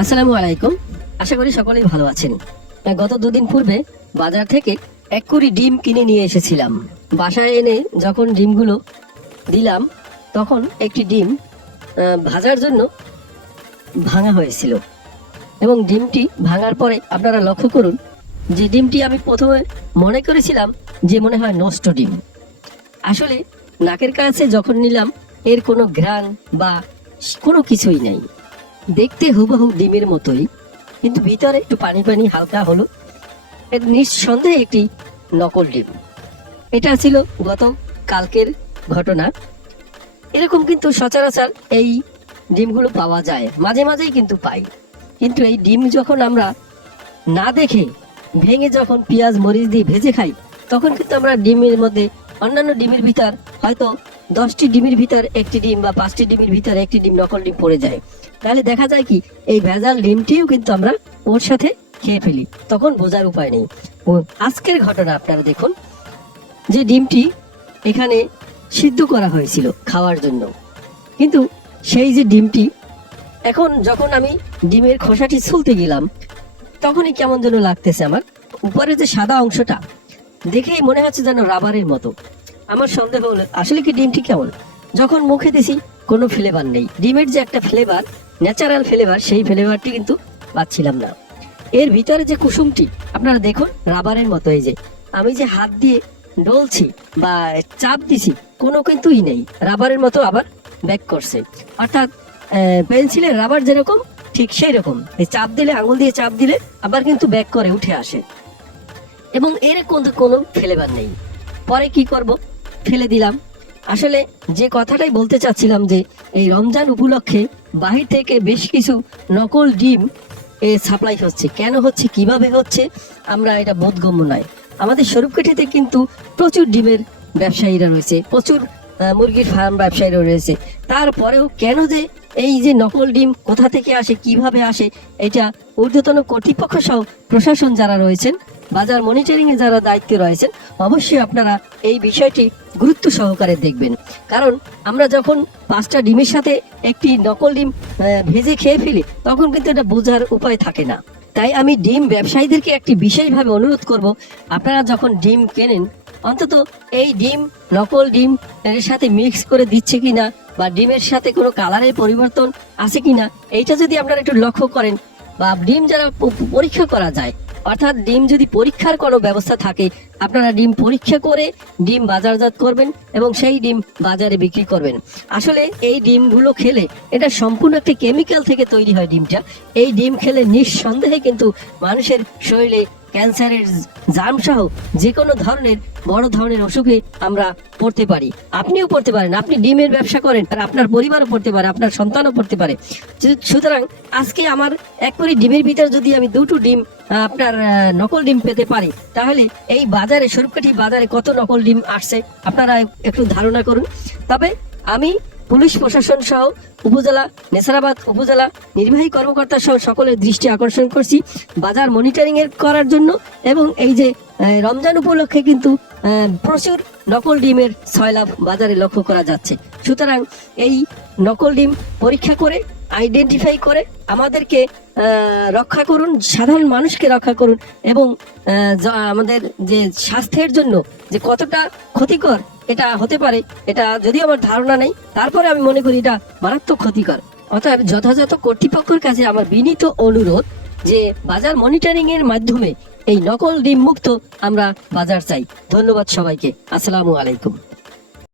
আসসালামু আলাইকুম। আশা করি সকলেই ভালো আছেন। গত দুদিন পূর্বে বাজার থেকে এক কুড়ি ডিম কিনে নিয়ে এসেছিলাম। বাসায় এনে যখন ডিমগুলো দিলাম, তখন একটি ডিম ভাজার জন্য ভাঙা হয়েছিল। এবং ডিমটি ভাঙার পরে আপনারা লক্ষ্য করুন, যে ডিমটি আমি প্রথমে মনে করেছিলাম যে মনে হয় নষ্ট ডিম। আসলে নাকের কাছে যখন নিলাম, এর কোনো ঘ্রাণ বা কোনো কিছুই নাই। দেখতে হুবহু ডিমের মতোই, কিন্তু ভিতরে একটু পানি পানি হালকা হলো। নিঃসন্দেহে একটি নকল ডিম। এটা ছিল গত কালকের ঘটনা। এরকম কিন্তু সচরাচর এই ডিমগুলো পাওয়া যায়, মাঝে মাঝেই কিন্তু পাই। কিন্তু এই ডিম যখন আমরা না দেখে, ভেঙে যখন পেঁয়াজ, মরিচ দিয়ে ভেজে খাই, তখন কিন্তু আমরা ডিমের মধ্যে অন্যান্য ডিমের ভিতর হয়তো দশটি ডিমের ভিতর একটি ডিম বা পাঁচটি ডিমের ভিতর একটি ডিম নকল ডিম পড়ে যায়। তাহলে দেখা যায় কি, এই ভেজাল ডিমটিও কিন্তু আমরা ওর সাথে খেয়ে ফেলি। তখন বোঝার উপায় নেই। আজকের ঘটনা আপনারা দেখুন, যে ডিমটি এখানে সিদ্ধ করা হয়েছিল খাওয়ার জন্য। কিন্তু সেই যে ডিমটি, এখন যখন আমি ডিমের খোসাটি ছুলতে গেলাম, তখনই কেমন যেন লাগতেছে আমার। উপরে যে সাদা অংশটা, দেখেই মনে হচ্ছে যেন রাবারের মতো। আমার সন্দেহ হলো, আসলে কি ডিমটি কেমন? যখন মুখে দিছি, কোনো ফ্লেভার নেই। ডিমের যে একটা ফ্লেভার ন্যাচারাল ফ্লেভার সেই ফ্লেভারটি কিন্তু পাচ্ছিলাম না। এর ভিতরে যে কুসুমটি, আপনারা দেখুন, রাবারের মতো এই যে। আমি যে হাত দিয়ে ডলছি বা চাপ দিছি, কোনো কিন্তুই নেই। রাবারের মতো আবার ব্যাক করছে। অর্থাৎ পেন্সিলের রাবার যেরকম, ঠিক সেই রকম এই চাপ দিলে, আঙুল দিয়ে চাপ দিলে আবার কিন্তু ব্যাক করে, উঠে আসে। এবং এর কোনো ফ্লেভার নেই। পরে কি করব? ফেলে দিলাম। আসলে যে কথাটাই বলতে চাচ্ছিলাম যে, এই রমজান উপলক্ষে বাহির থেকে বেশ কিছু নকল ডিম এ সাপ্লাই হচ্ছে। কেন হচ্ছে? কীভাবে হচ্ছে? আমরা এটা বোধগম্য নয়। আমাদের স্বরূপকাঠিতে কিন্তু প্রচুর ডিমের ব্যবসায়ীরা রয়েছে, প্রচুর মুরগির ফার্ম ব্যবসায়ীরা রয়েছে। তারপরেও কেন যে এই যে নকল ডিম কোথা থেকে আসে, কীভাবে আসে, এটা ঊর্ধ্বতন কর্তৃপক্ষ সহ প্রশাসন যারা রয়েছেন বাজার মনিটরিং এ যারা দায়িত্বে রয়েছেন, অবশ্যই আপনারা এই বিষয়টি গুরুত্ব সহকারে দেখবেন। কারণ আমরা যখন পাঁচটা ডিমের সাথে একটি নকল ডিম ভেজে খেয়ে ফেলি, তখন কিন্তু এটা বোঝার উপায় থাকে না। তাই আমি ডিম ব্যবসায়ীদেরকে একটি বিশেষভাবে অনুরোধ করব, আপনারা যখন ডিম কেনেন, অন্তত এই ডিম, নকল ডিম, এর সাথে মিক্স করে দিচ্ছে কিনা, বা ডিমের সাথে কোনো কালারের পরিবর্তন আছে কিনা, এইটা যদি আপনারা একটু লক্ষ্য করেন, বা ডিম যারা পরীক্ষা করা যায় অর্থাৎ ডিম যদি পরীক্ষার কোনো ব্যবস্থা থাকে, আপনারা ডিম পরীক্ষা করে ডিম বাজারজাত করবেন এবং সেই ডিম বাজারে বিক্রি করবেন। আসলে এই ডিমগুলো খেলে এটা সম্পূর্ণ একটি কেমিক্যাল থেকে তৈরি হয় ডিমটা। এই ডিম খেলে নিঃসন্দেহে কিন্তু মানুষের শরীরে ক্যান্সারের জাম সহ যে কোনো ধরনের, বড় ধরনের অসুখে আমরা পড়তে পারি। আপনিও পড়তে পারেন, আপনি ডিমের ব্যবসা করেন, আর আপনার পরিবারও পড়তে পারে, আপনার সন্তানও পড়তে পারে। সুতরাং আজকে আমার এক করে ডিমের ভিতরে যদি আমি দুটো ডিম আপনার নকল ডিম পেতে পারি, তাহলে এই বাজারে, স্বরূপকাঠি বাজারে কত নকল ডিম আসছে, আপনারা একটু ধারণা করুন। তবে আমি পুলিশ প্রশাসন সহ উপজেলা, নেসারাবাদ উপজেলা নির্বাহী কর্মকর্তা সহ সকলের দৃষ্টি আকর্ষণ করছি। বাজার মনিটরিং এর করার জন্য এবং এই যে রমজান উপলক্ষে কিন্তু প্রচুর নকল ডিমের ছয়লাভ বাজারে লক্ষ্য করা যাচ্ছে। সুতরাং এই নকল ডিম পরীক্ষা করে আইডেন্টিফাই করে, আমাদেরকে রক্ষা করুন, সাধারণ মানুষকে রক্ষা করুন এবং আমাদের যে স্বাস্থ্যের জন্য যে কতটা ক্ষতিকর এটা হতে পারে, এটা যদি আমার ধারণা নেই, তারপরে আমি মনে করি এটা মারাত্মক ক্ষতিকর। অতএব যথাযথ কর্তৃপক্ষের কাছে আমার বিনীত অনুরোধ যে বাজার মনিটরিং এর মাধ্যমে এই নকল ডিম মুক্ত আমরা বাজার চাই। ধন্যবাদ সবাইকে। আসসালামু আলাইকুম।